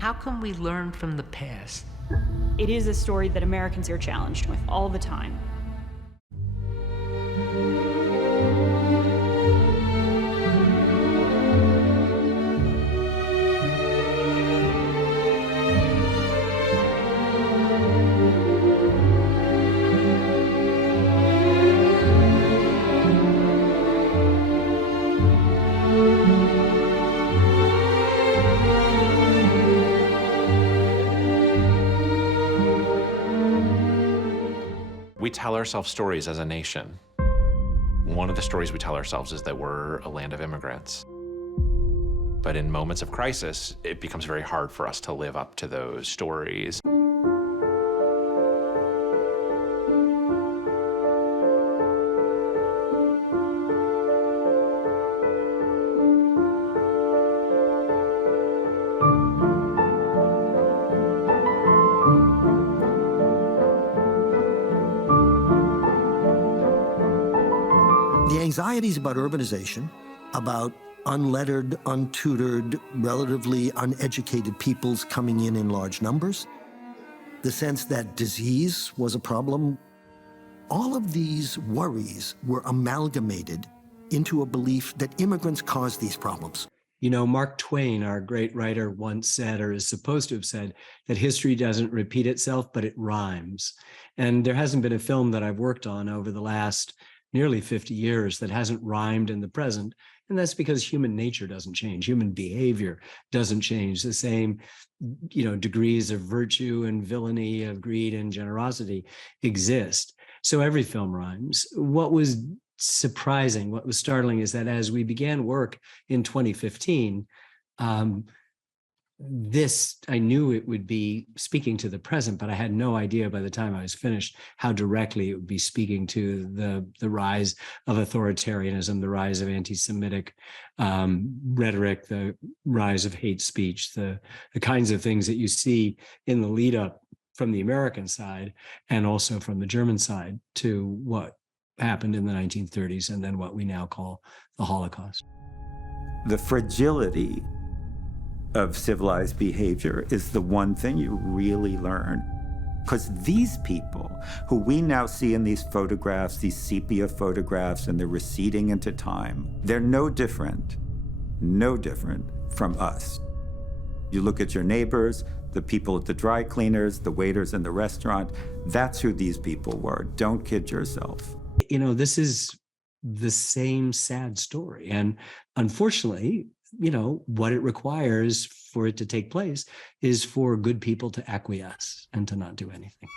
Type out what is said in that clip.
How can we learn from the past? It is a story that Americans are challenged with all the time. We tell ourselves stories as a nation. One of the stories we tell ourselves is that we're a land of immigrants. But in moments of crisis, it becomes very hard for us to live up to those stories. The anxieties about urbanization, about unlettered, untutored, relatively uneducated peoples coming in large numbers, the sense that disease was a problem, all of these worries were amalgamated into a belief that immigrants caused these problems. You know, Mark Twain, our great writer, once said, or is supposed to have said, that history doesn't repeat itself, but it rhymes. And there hasn't been a film that I've worked on over the last nearly 50 years that hasn't rhymed in the present. And that's because human nature doesn't change. Human behavior doesn't change. The same, degrees of virtue and villainy, of greed and generosity exist. So every film rhymes. What was surprising, what was startling is that as we began work in 2015, I knew it would be speaking to the present, but I had no idea by the time I was finished how directly it would be speaking to the rise of authoritarianism, the rise of anti-Semitic rhetoric, the rise of hate speech, the kinds of things that you see in the lead up from the American side and also from the German side to what happened in the 1930s and then what we now call the Holocaust. The fragility of civilized behavior is the one thing you really learn. Because these people who we now see in these photographs, these sepia photographs, and they're receding into time, they're no different from us. You look at your neighbors, the people at the dry cleaners, the waiters in the restaurant, that's who these people were. Don't kid yourself. This is the same sad story. And unfortunately, what it requires for it to take place is for good people to acquiesce and to not do anything.